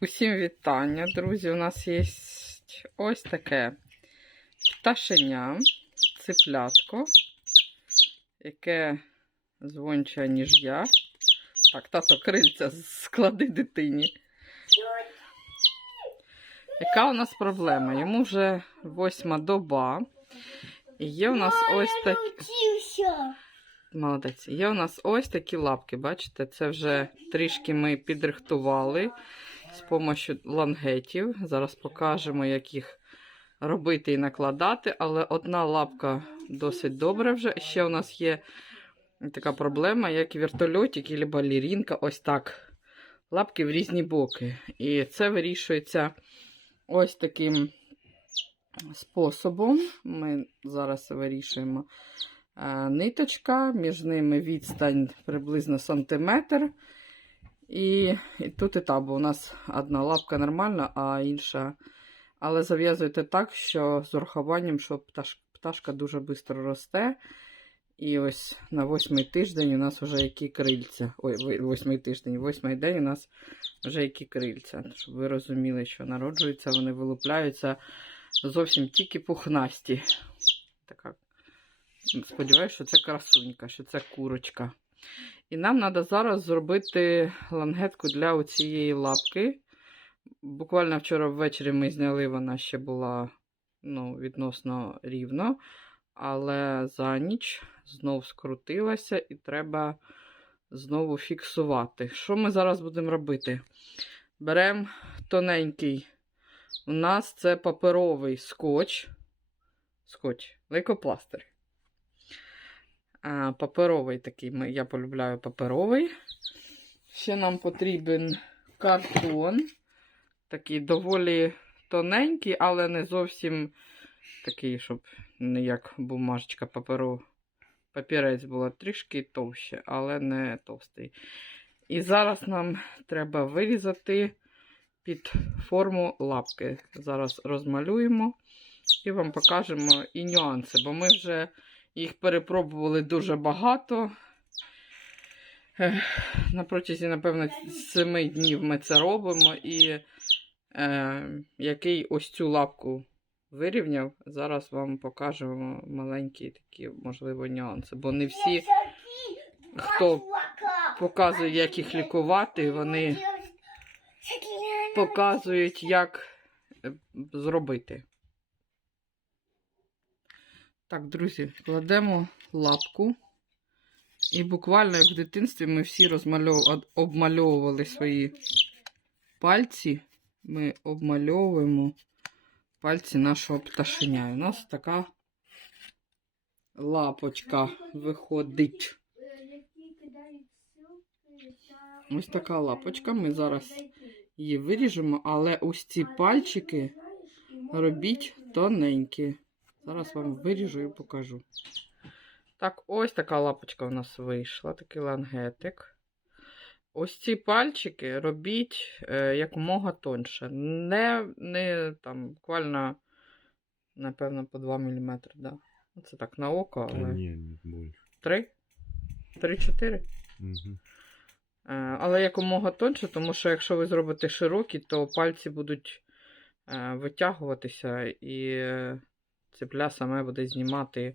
Усім вітання, друзі. У нас є ось таке пташеня, циплятко, яке дзвонче, ніж я. Так, тато крильця склади дитині. Яка у нас проблема? Йому вже восьма доба. І є у нас ось такі. Молодець. Є у нас ось такі лапки, бачите? Це вже трішки ми підрихтували з допомогою лангетів. Зараз покажемо, як їх робити і накладати. Але одна лапка досить добре вже. Ще у нас є така проблема, як вертольотик або балерінка. Ось так. Лапки в різні боки. І це вирішується ось таким способом. Ми зараз вирішуємо е, ниточка, між ними відстань приблизно сантиметр. І, і тут і бо у нас одна лапка нормальна, а інша. Але зав'язуйте так, що з урахуванням, що пташ, пташка дуже швидко росте. І ось на восьмий тиждень у нас вже які крильця. Ой, восьмий тиждень, восьмий день у нас вже які крильця. Щоб ви розуміли, що народжуються, вони вилупляються зовсім тільки пухнасті. Така Сподіваюся, що це красунька, що це курочка. І нам треба зараз зробити лангетку для цієї лапки. Буквально вчора ввечері ми зняли, вона ще була ну, відносно рівно, але за ніч знов скрутилася і треба знову фіксувати. Що ми зараз будемо робити? Беремо тоненький. У нас це паперовий скотч. Скотч, лейкопластир. Паперовий такий, я полюбляю паперовий. Ще нам потрібен картон. Такий доволі тоненький, але не зовсім такий, щоб не як бумажечка паперу. Папірець була трішки товще, але не товстий. І зараз нам треба вирізати під форму лапки. Зараз розмалюємо і вам покажемо і нюанси, бо ми вже їх перепробували дуже багато. На протязі, напевно, 7 днів ми це робимо. І е, який ось цю лапку вирівняв, зараз вам покажемо маленькі такі, можливо, нюанси. Бо не всі хто показує, як їх лікувати, вони показують, як е, зробити. Так, друзі, кладемо лапку. І буквально, як в дитинстві, ми всі розмальов... обмальовували свої пальці. Ми обмальовуємо пальці нашого пташеня. І у нас така лапочка виходить. Ось така лапочка. Ми зараз її виріжемо, але ось ці пальчики робіть тоненькі. Зараз вам виріжу і покажу. Так, ось така лапочка у нас вийшла, такий лангетик. Ось ці пальчики робіть е, якомога тоньше. Не, не там, буквально, напевно, по 2 мм. Да. Це так на око, але. ні, більше. 3? 3-4? Угу. Е, Але якомога тоньше, тому що якщо ви зробите широкі, то пальці будуть е, витягуватися і цепля саме буде знімати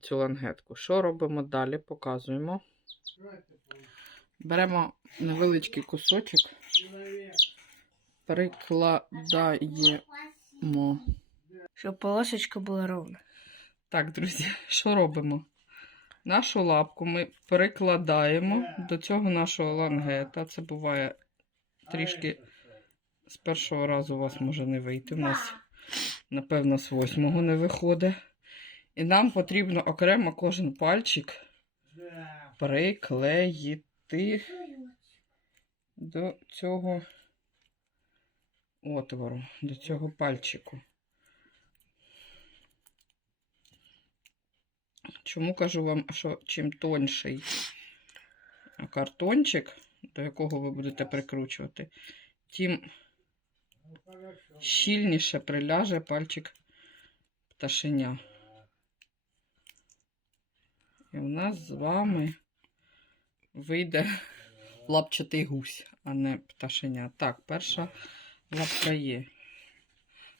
цю лангетку. Що робимо далі? Показуємо. Беремо невеличкий кусочок, прикладаємо. Щоб полосочка була ровна. Так, друзі, що робимо? Нашу лапку ми перекладаємо до цього нашого лангета. Це буває трішки з першого разу у вас може не вийти. У нас, напевно, з восьмого не виходить. І нам потрібно окремо кожен пальчик приклеїти до цього отвору, до цього пальчику. Чому кажу вам, що чим тонший картончик, до якого ви будете прикручувати, тим щільніше приляже пальчик пташеня. І у нас з вами вийде лапчатий гусь, а не пташеня. Так, перша лапка є.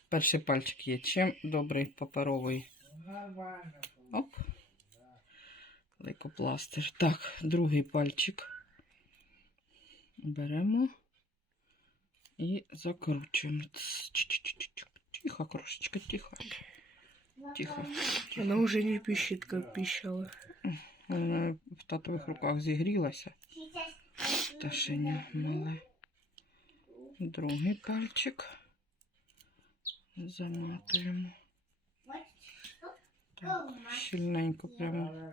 Перший пальчик є. Чим добрий паперовий. Оп. Лейкопластир. Так, другий пальчик. Беремо і закручуємо. Тихо, крошечка, тихо. Тихо. Она уже не пищит, как пищала. Вона в татових руках зігрілася. Пташеня мале. Другий пальчик. Заматуємо. Так, щільненько прямо.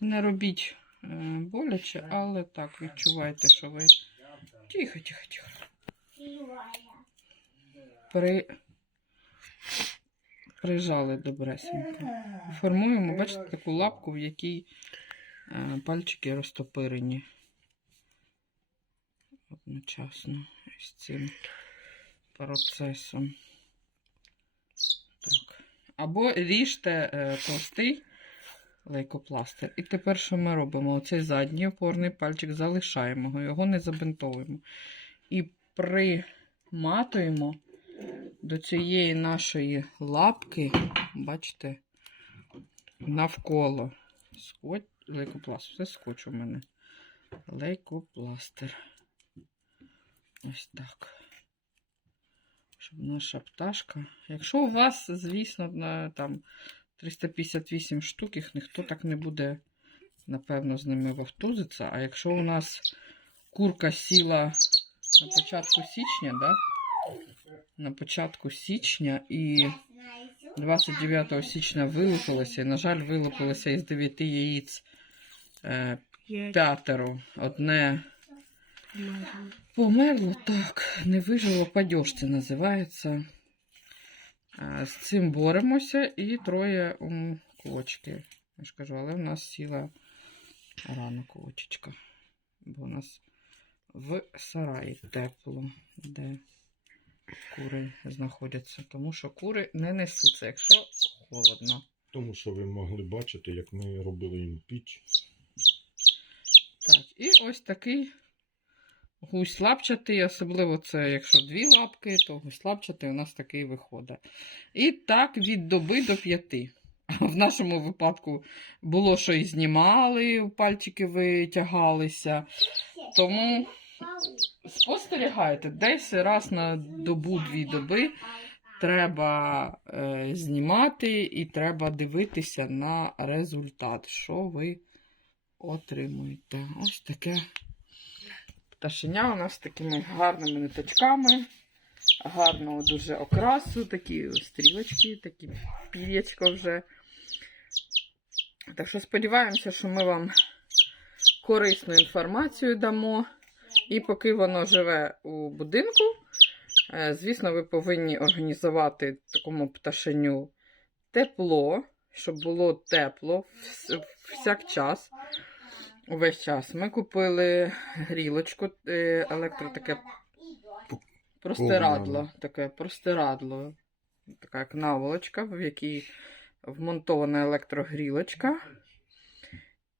Не робіть е, боляче, але так відчувайте, що ви. Тихо, тихо, тихо. При... Прижали добресенько. Формуємо, бачите, таку лапку, в якій е, пальчики розтопирені. Одночасно з цим процесом. Так. Або ріжте е, товстий лейкопластир. І тепер що ми робимо? Оцей задній опорний пальчик залишаємо, його не забинтовуємо. І приматуємо до цієї нашої лапки, бачите, навколо. Скотч, лейкопластир. Все скотч у мене. Лейкопластир. Ось так. Щоб наша пташка. Якщо у вас, звісно, на там 358 штук, їх ніхто так не буде, напевно, з ними вовтузиться. А якщо у нас курка сіла на початку січня, да? на початку січня і 29 січня вилупилося, і, на жаль, вилупилося із 9 яїць е, п'ятеро. Одне померло, так, не вижило, падьож це називається. Е, З цим боремося і троє м, квочки. Я ж кажу, але в нас сіла рано квочечка. Бо у нас в сараї тепло, де кури знаходяться. Тому що кури не несуться, якщо холодно. Тому що ви могли бачити, як ми робили їм піч. Так, і ось такий гусь лапчатий, особливо це, якщо дві лапки, то гусь лапчатий у нас такий виходить. І так від доби до п'яти. В нашому випадку було, що і знімали, пальчики витягалися. Тому спостерігайте, десь раз на добу-дві доби треба е, знімати і треба дивитися на результат, що ви отримуєте. Ось таке пташеня у нас з такими гарними ниточками, гарного дуже окрасу, такі стрілочки, такі пір'ячка вже. Так що сподіваємося, що ми вам корисну інформацію дамо. І поки воно живе у будинку, е, звісно, ви повинні організувати такому пташеню тепло, щоб було тепло всяк час. Увесь час. Ми купили грілочку, е, електро таке простирадло. Таке простирадло. Така як наволочка, в якій вмонтована електрогрілочка.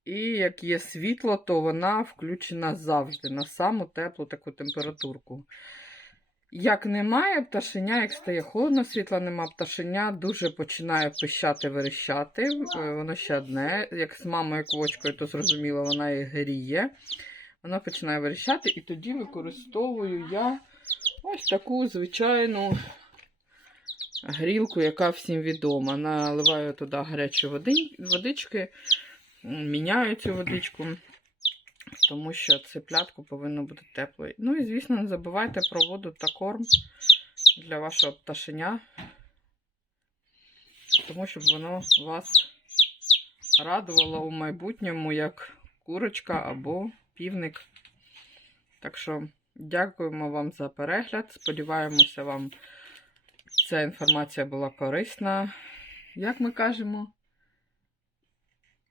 І як є світло, то вона включена завжди на саму теплу таку температурку. Як немає пташеня, як стає холодно, світла нема, пташеня дуже починає пищати, верещати. Е, Воно ще одне. Як з мамою квочкою, то зрозуміло, вона і гріє. Вона починає верещати, і тоді використовую я ось таку звичайну грілку, яка всім відома. Наливаю туди гарячі води, водички, міняю цю водичку, тому що цеплятку повинно бути теплою. Ну і, звісно, не забувайте про воду та корм для вашого пташеня, тому щоб воно вас радувало у майбутньому як курочка або півник. Так що дякуємо вам за перегляд. Сподіваємося, вам ця інформація була корисна. Як ми кажемо,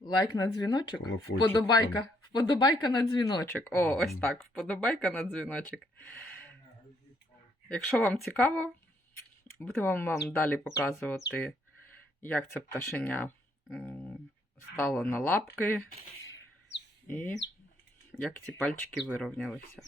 лайк на дзвіночок. Колокольчик Вподобайка. Вподобайка на дзвіночок. О, ось так. Вподобайка на дзвіночок. Якщо вам цікаво, будемо вам далі показувати, як це пташеня стало на лапки. І як ці пальчики вирівнялися.